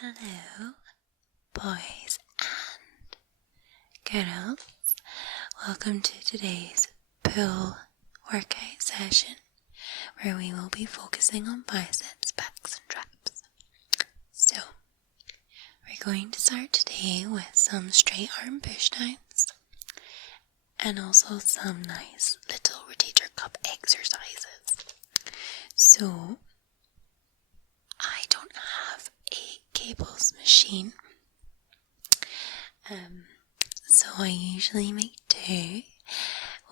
Hello, boys and girls. Welcome to today's pull workout session where we will be focusing on biceps, pecs and traps. So, we're going to start today with some straight arm push downs and also some nice little rotator cuff exercises. So, I don't have a cables machine, so I usually make do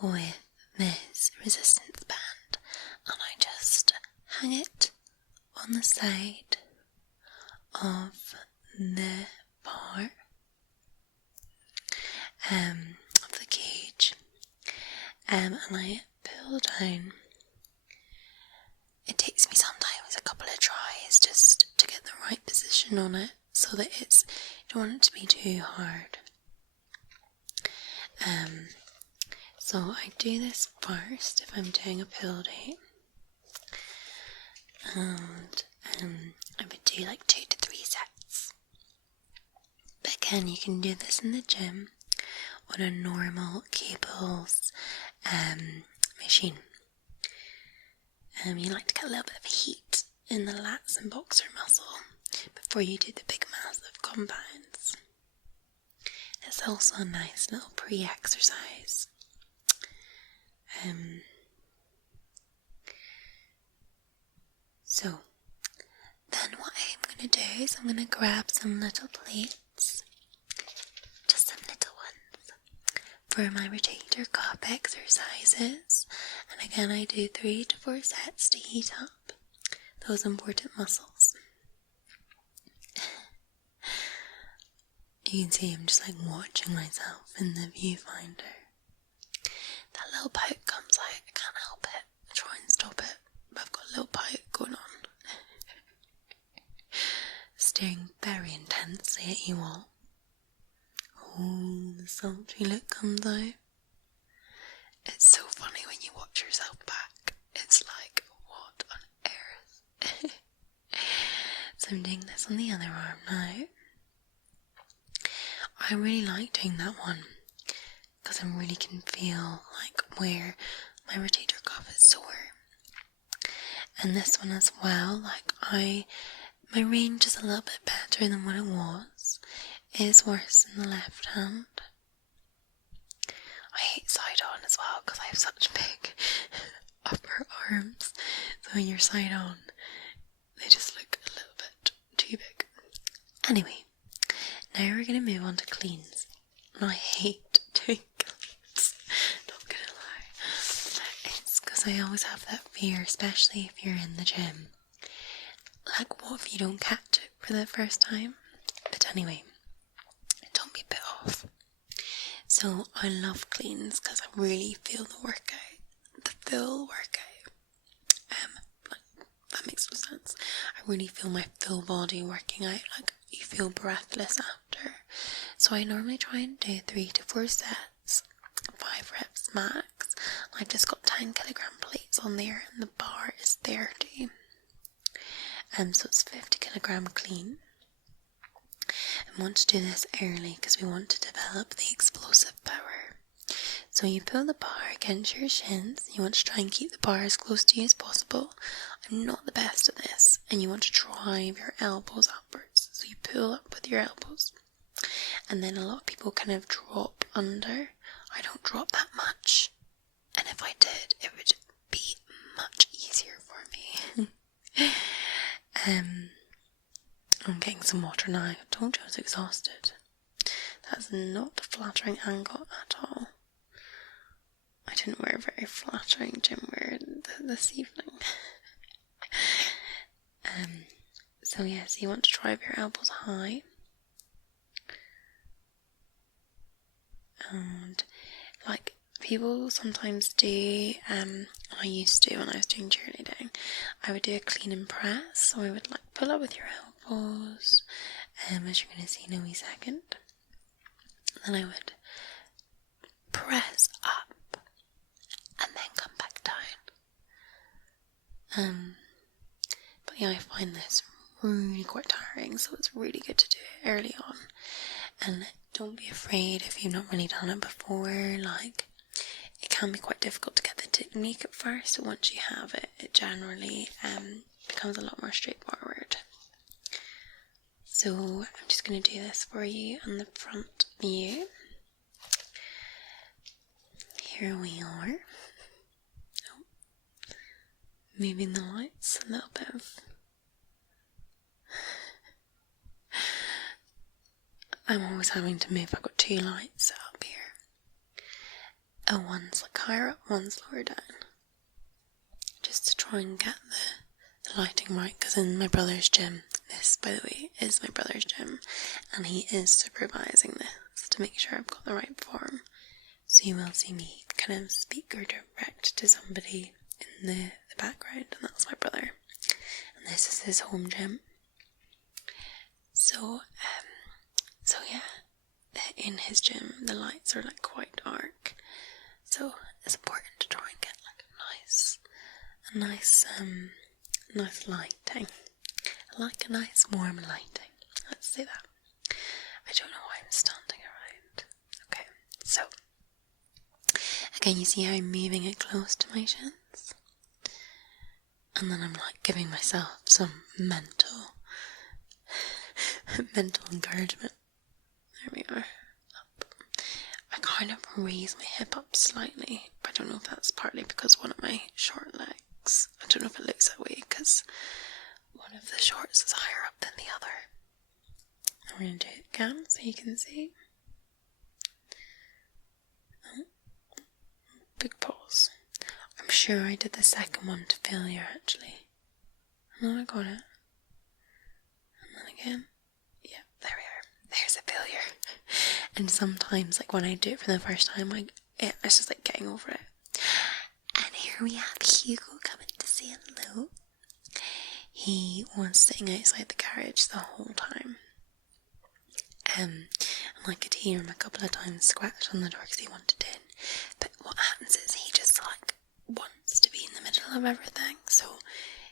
with this resistance band, and I just hang it on the side of the bar of the cage, and I pull down. It takes me sometimes a couple of tries just to get the right position on it so that you don't want it to be too hard. So I do this first if I'm doing a pull down, and I would do like 2 to 3 sets. But again, you can do this in the gym on a normal cables machine. You like to get a little bit of heat in the lats and boxer muscle before you do the big massive compounds. It's also a nice little pre-exercise. So, then what I'm going to do is I'm going to grab some little plates, just some little ones, for my rotator cuff exercises. And again, I do 3 to 4 sets to heat up those important muscles. You can see I'm just like watching myself in the viewfinder. That little pout comes out, I can't help it. I try and stop it, but I've got a little pout going on. Staring very intensely at you all. Oh, the sultry look comes out. It's so funny when you watch yourself back. It's like, what on earth? So I'm doing this on the other arm now. I really like doing that one because I really can feel like where my rotator cuff is sore. And this one as well, like my range is a little bit better than what it was. It is worse in the left hand. I hate side on as well because I have such big upper arms. So when you're side on, they just look a little bit too big. Anyway, now we're going to move on to cleans. And I hate doing cleans, not going to lie. It's because I always have that fear, especially if you're in the gym. Like, what if you don't catch it for the first time? But anyway, don't be put off. So I love cleans because I really feel the workout, the full workout. That makes no sense. I really feel my full body working out. Like, you feel breathless after. So I normally try and do 3 to 4 sets, 5 reps max. I've just got 10 kilogram plates on there, and the bar is 30. So it's 50 kilogram clean. And want to do this early because we want to develop the explosive power. So you pull the bar against your shins. You want to try and keep the bar as close to you as possible. I'm not the best at this, and you want to drive your elbows upwards. So you pull up with your elbows, and then a lot of people kind of drop under. I don't drop that much, and if I did, it would be much easier for me. I'm getting some water now. I told you I was exhausted. That's not a flattering angle at all. I didn't wear very flattering gym wear this evening. So yes, you want to drive your elbows high. And like people sometimes do, I used to when I was doing cheerleading, I would do a clean and press. So I would like pull up with your elbows, as you're going to see in a wee second. And then I would press up and then come back down. But yeah, I find this really quite tiring, so it's really good to do it early on. And don't be afraid if you've not really done it before. Like, it can be quite difficult to get the technique at first, but once you have it, it generally becomes a lot more straightforward. So I'm just going to do this for you on the front view. Here we are. Oh, moving the lights a little bit. I'm always having to move. I've got two lights up here. One's like higher up, one's lower down. Just to try and get the lighting right, because in my brother's gym, this, by the way, is my brother's gym, and he is supervising this to make sure I've got the right form. So you will see me kind of speak or direct to somebody in the background, and that's my brother. And this is his home gym. So yeah, in his gym, the lights are like quite dark. So it's important to try and get like a nice lighting. I like a nice warm lighting. Let's say that. I don't know why I'm standing around. Okay, so again, you see how I'm moving it close to my shins, and then I'm like giving myself some mental encouragement. There we are. Up. I kind of raise my hip up slightly, but I don't know if that's partly because one of my short legs, I don't know if it looks that way because one of the shorts is higher up than the other. I'm going to do it again so you can see. Big pause. I'm sure I did the second one to failure actually. And then I got it. And then again. Yeah, there we are. There's a failure. And sometimes, like when I do it for the first time, it's just like getting over it. And here we have Hugo coming to say hello. He was sitting outside the carriage the whole time. And I could hear him a couple of times scratch on the door because he wanted in. But what happens is he just like wants to be in the middle of everything, so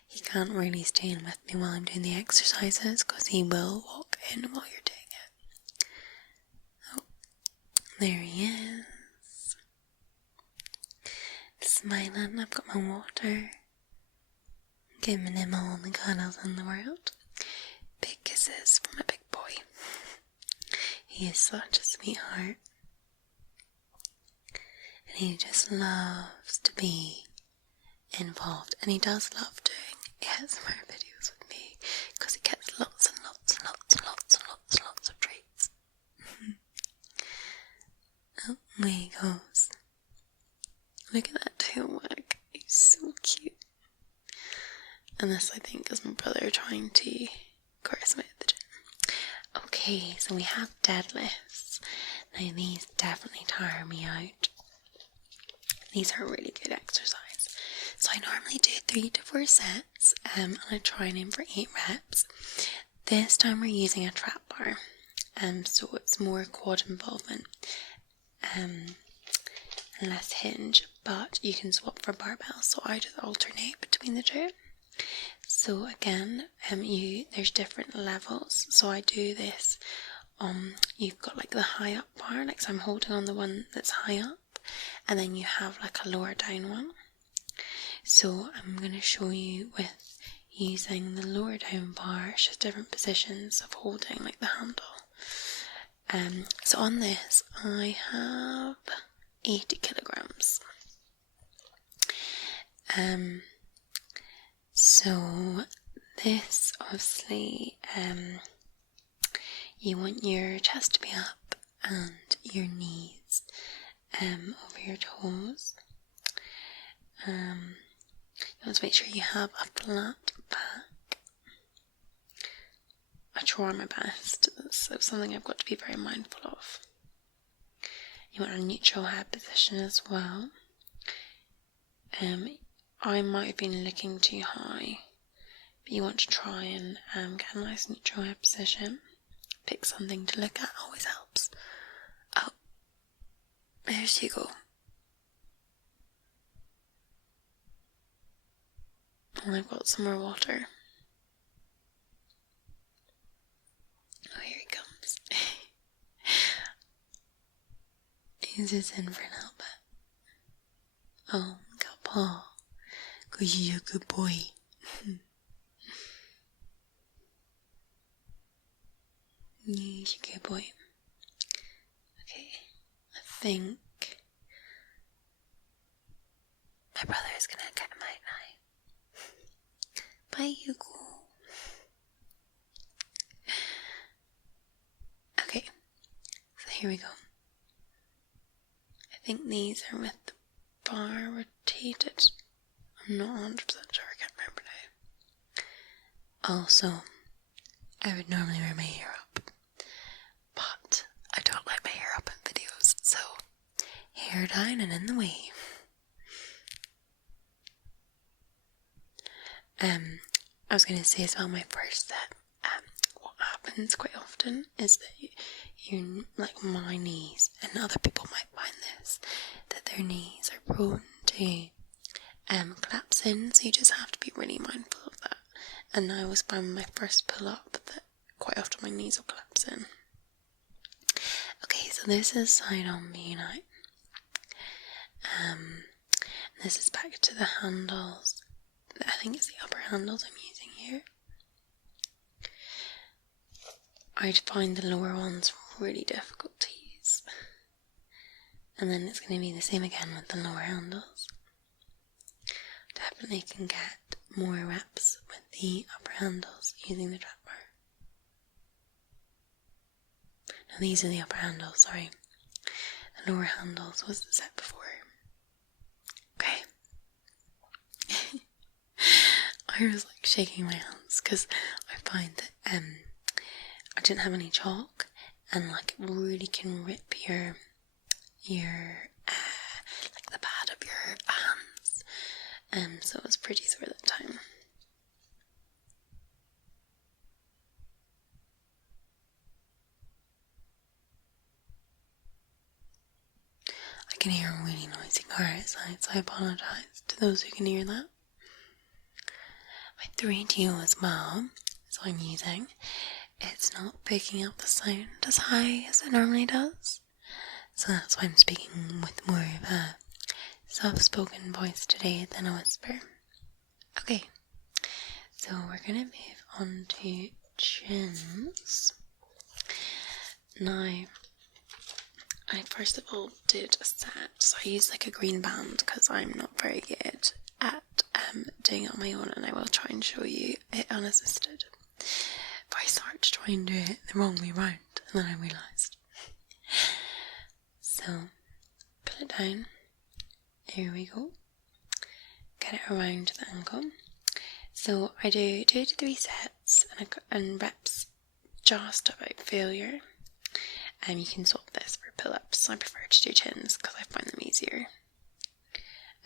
he can't really stay in with me while I'm doing the exercises because he will walk in while you're doing it. Oh, there he is. Smiling. I've got my water. Giving him all the cuddles in the world. Big kisses from a big boy. He is such a sweetheart. And he just loves to be involved. And he does love doing ASMR videos with me because he gets lots and lots and lots and lots and lots and lots of treats. Oh, there he goes. Look at that tail wag. He's so cute. And this, I think, is my brother trying to coerce me at the gym. Okay, so we have deadlifts. Now these definitely tire me out. These are a really good exercise. So I normally do 3 to 4 sets, and I try and aim for 8 reps. This time we're using a trap bar, so it's more quad involvement, and less hinge, but you can swap for barbells, so I just alternate between the two. So again, there's different levels, so I do this, you've got like the high up bar, like so I'm holding on the one that's high up, and then you have like a lower down one. So I'm going to show you with using the lower down bar, it's just different positions of holding like the handle. So on this I have 80 kilograms. So this obviously, you want your chest to be up and your knees over your toes. You want to make sure you have a flat back. I try my best, so something I've got to be very mindful of. You want a neutral head position as well. I might have been looking too high, but you want to try and get a nice neutral head position. Pick something to look at, always helps. Oh, there's Hugo. And I've got some more water. Who's this in for a little bit? Oh, got Paul. Cause you're a good boy. You're a good boy. Okay, I think my brother is gonna get him out now. Bye, Hugo. Okay, so here we go. I think these are with the bar rotated. I'm not 100% sure, I can't remember now. Also, I would normally wear my hair up, but I don't like my hair up in videos, so hair down and in the way. I was going to say as well, my first set, what happens quite often is that you like my knees, and other people might find this, that their knees are prone to collapse in, so you just have to be really mindful of that. And I always find my first pull up that quite often my knees will collapse in. Okay, so this is side on me now. This is back to the handles. I think it's the upper handles I'm using here. I'd find the lower ones really difficult to use. And then it's going to be the same again with the lower handles. Definitely can get more reps with the upper handles using the trap bar. Now these are the upper handles, sorry. The lower handles was the set before. Okay. I was like shaking my hands because I find that I didn't have any chalk, and like it really can rip your like the pad of your hands, so it was pretty sore that time. I can hear a really noisy car outside, so I apologise to those who can hear that. My 3DO as well, so I'm using, it's not picking up the sound as high as it normally does, so that's why I'm speaking with more of a soft-spoken voice today than a whisper. Okay, so we're going to move on to chins. Now, I first of all did a set, so I used like a green band because I'm not very good at doing it on my own, and I will try and show you it unassisted. But I started to try and do it the wrong way round, and then I realised. So, pull it down, here we go, get it around the ankle. So I do 2 to 3 sets and reps just about failure. You can swap this for pull-ups. I prefer to do chins because I find them easier.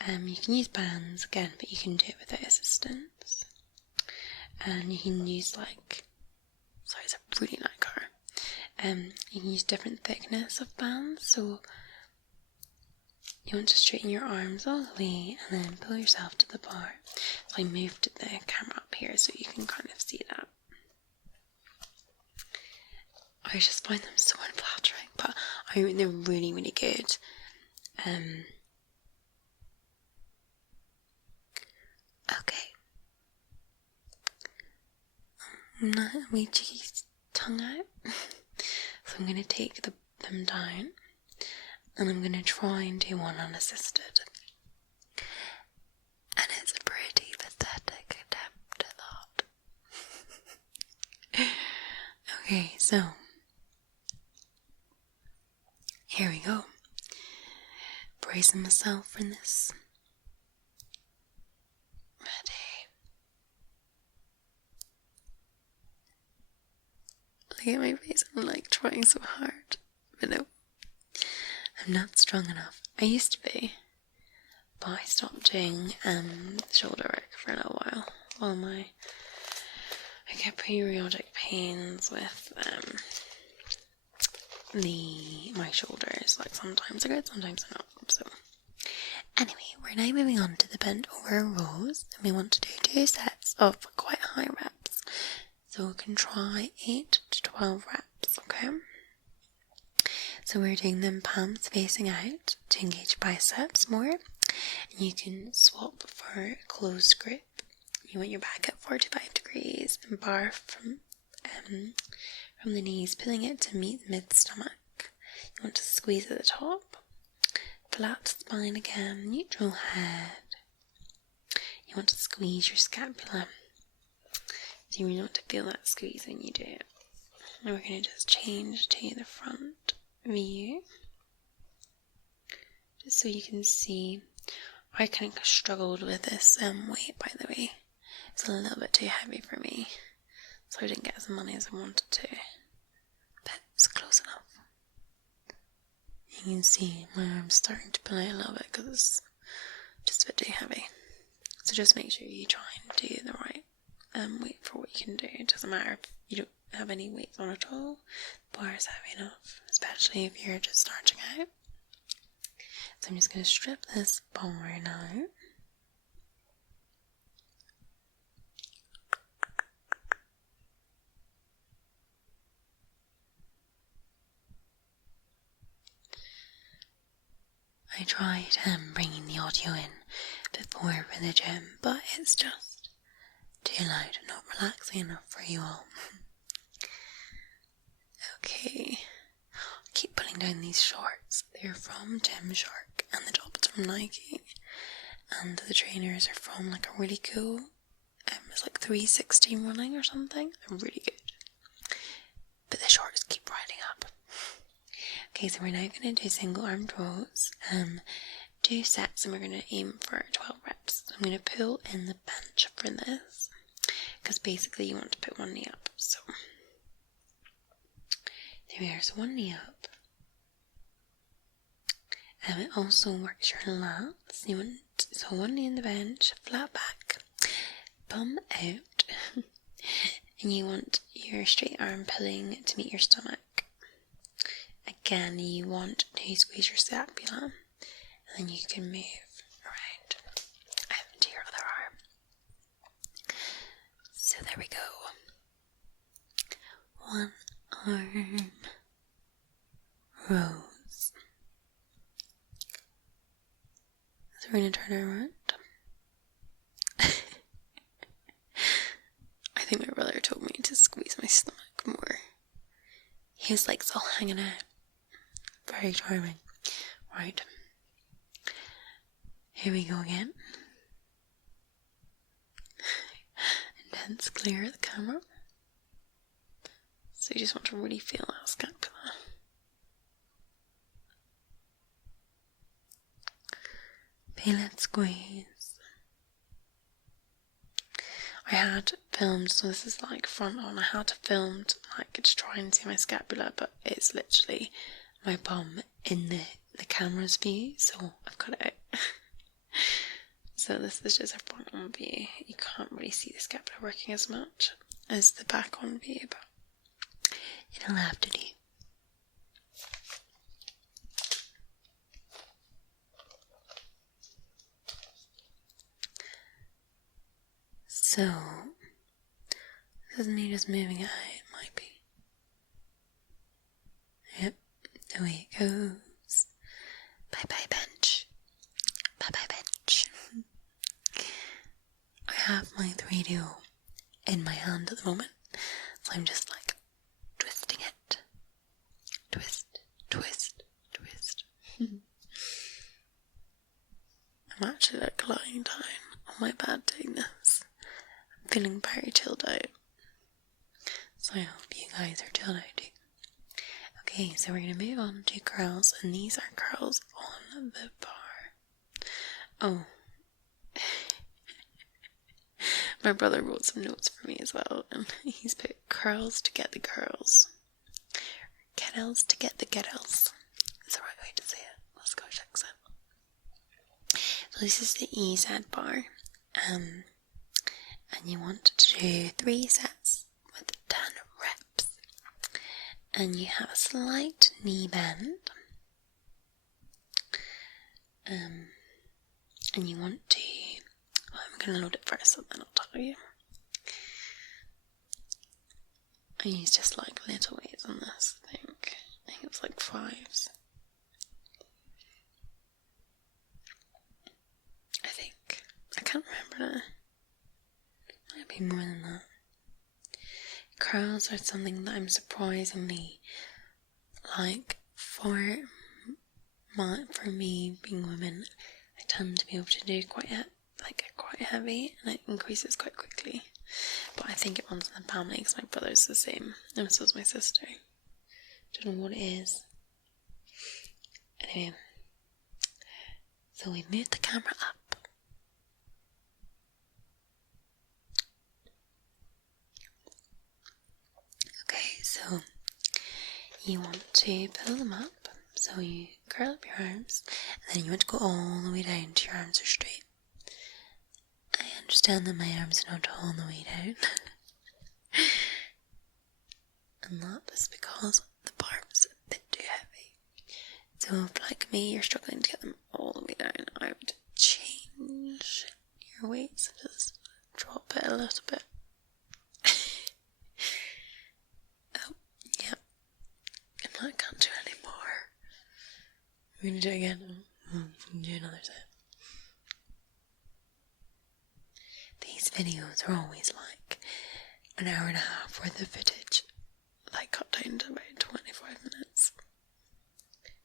You can use bands again, but you can do it without assistance. And you can use sorry, it's a really light car. You can use different thickness of bands, so you want to straighten your arms all the way and then pull yourself to the bar. So I moved the camera up here so you can kind of see that. I just find them so unflattering, but they're really, really good. Okay. Now we cheese tongue out. So I'm going to take them down, and I'm going to try and do one unassisted. And it's a pretty pathetic attempt at that. Okay, so here we go. Bracing myself for this. Ready. Look at my face, I'm like trying so hard. But no, I'm not strong enough. I used to be, but I stopped doing shoulder work for a little while I get periodic pains with my shoulders. Like sometimes they're good, sometimes they're not. So anyway, we're now moving on to the bent over rows, and we want to do 2 sets of quite high reps. So we can try 8 to 12 reps, okay? So we're doing them palms facing out to engage biceps more. And you can swap for closed grip. You want your back at 45 degrees and bar from the knees, pulling it to meet mid-stomach. You want to squeeze at the top. Flat spine again, neutral head. You want to squeeze your scapula. So you really want to feel that squeeze when you do it. Now we're going to just change to the front view. Just so you can see. I kind of struggled with this weight, by the way. It's a little bit too heavy for me. So I didn't get as many as I wanted to. But it's close enough. You can see my arm's starting to pull out a little bit because it's just a bit too heavy. So just make sure you try and do the right weight for what you can do. It doesn't matter if you don't have any weights on at all. The bar is heavy enough, especially if you're just starting out. So I'm just going to strip this bar now. I tried bringing the audio in before for the gym, but it's just too loud and not relaxing enough for you all. Okay, I keep pulling down these shorts. They're from Gymshark and the top is from Nike, and the trainers are from like a really cool, it's like 360 running or something. They're really good, but the shorts keep riding up. Okay, so we're now going to do single armed rows, 2 sets, and we're going to aim for 12 reps. So I'm going to pull in the bench for this, because basically you want to put one knee up. So there we are, so one knee up. It also works your lats. You want, so one knee in the bench, flat back, bum out, and you want your straight arm pulling to meet your stomach. Again, you want to squeeze your scapula, and then you can move around to your other arm. So there we go. One arm rows. So we're going to turn around. I think my brother told me to squeeze my stomach more. His legs all hanging out. Very charming. Right. Here we go again. Intense clear of the camera. So you just want to really feel that scapula. Feel it squeeze. I had filmed, so this is like front on, I had filmed like to try and see my scapula, but it's literally my bum in the camera's view, so I've got it out. So this is just a front on view. You can't really see the scapula working as much as the back on view, but it'll have to do. So this is me just moving it out, it might be. Yep. Away it goes. Bye bye bench. Bye bye bench. I have my 3DO in my hand at the moment, so I'm just like twisting it. Twist, twist, twist. I'm actually like lying down on my bed doing this. I'm feeling very chilled out. So I hope you guys are chilled out too. Okay, so we're going to move on to curls, and these are curls on the bar. Oh. My brother wrote some notes for me as well, and he's put curls to get the girls. Kettles to get the kettles. Is the right way to say it. Let's go check that. So this is the EZ bar, and you want to do 3 sets with 10 reps. And you have a slight knee bend. And you want to, well, I'm going to load it first and then I'll tell you. I use just like little weights on this, I think it was like 5s. I think. I can't remember now. Might be more than that. Curls are something that I'm surprisingly like for me being women. I tend to be able to do quite heavy, and it increases quite quickly. But I think it runs in the family because my brother's the same, and so is my sister. Don't know what it is. Anyway, so we moved the camera up. Okay, so you want to pull them up. So you curl up your arms, and then you want to go all the way down till your arms are straight. I understand that my arms are not all the way down. And that is because the barb's a bit too heavy. So if, like me, you're struggling to get them all the way down, I would change your weights and just drop it a little bit. Oh, yeah. I can't do any more. I'm going to do it again. Do another set. These videos are always like an hour and a half worth of footage, like cut down to about 25 minutes.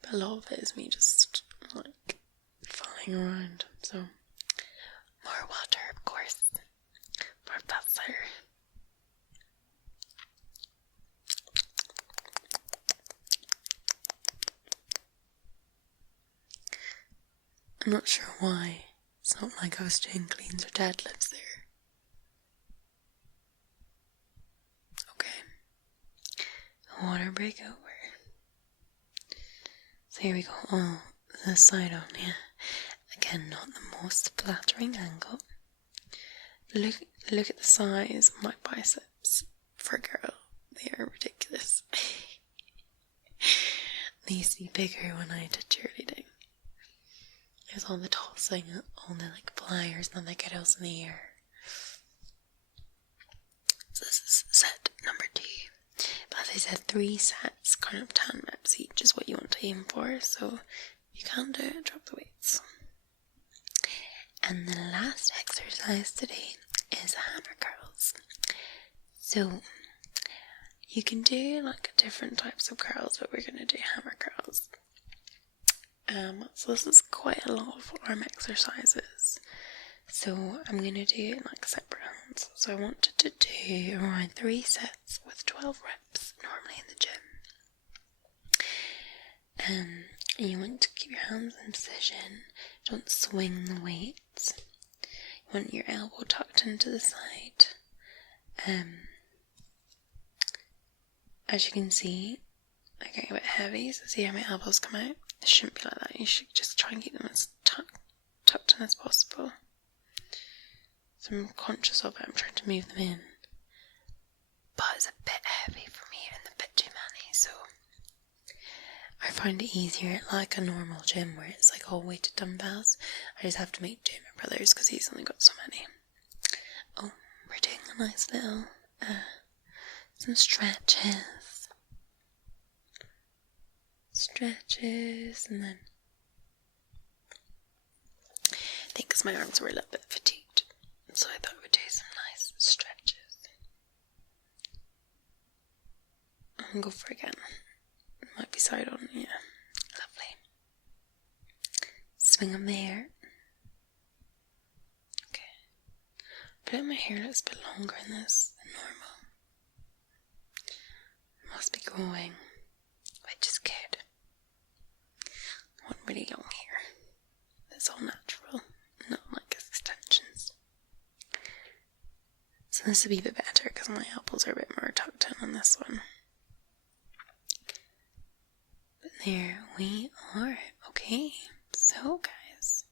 But a lot of it is me just like flying around. So more water, of course. More faster. I'm not sure why. It's not like I was doing cleans or deadlifts there. Okay. Water break over. So here we go. Oh, the side on, yeah. Again, not the most flattering angle. Look at the size of my biceps for a girl. They are ridiculous. They used to be bigger when I did cheerleading. It was all the tossing, all the like flyers and the kettlebells in the air. So this is set number 2. But as I said, 3 sets, kind of 10 reps each is what you want to aim for. So if you can't do it, drop the weights. And the last exercise today is hammer curls. So you can do like different types of curls, but we're going to do hammer curls. So this is quite a lot of arm exercises. So I'm going to do it like separate hands. So I wanted to do around 3 sets with 12 reps, normally in the gym. And you want to keep your hands in position. Don't swing the weights. You want your elbow tucked into the side. As you can see, they're getting a bit heavy, so see how my elbows come out? It shouldn't be like that. You should just try and keep them as tucked in as possible. So I'm conscious of it. I'm trying to move them in. But it's a bit heavy for me and a bit too many, so I find it easier at like a normal gym where it's like all weighted dumbbells. I just have to make do my brother's because he's only got so many. Oh, we're doing a nice little some stretches. And then I think because my arms were a little bit fatigued, so I thought we'd do some nice stretches. And go for it again. It might be side on, yeah. Lovely. Swing them there. Okay. I feel like my hair looks a bit longer in this than normal. It must be growing, which is good. I want really long hair. It's all natural, not like extensions. So this will be a bit better because my elbows are a bit more tucked in on this one. But there we are. Okay, so guys,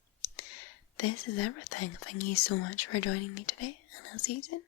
this is everything. Thank you so much for joining me today, and I'll see you soon.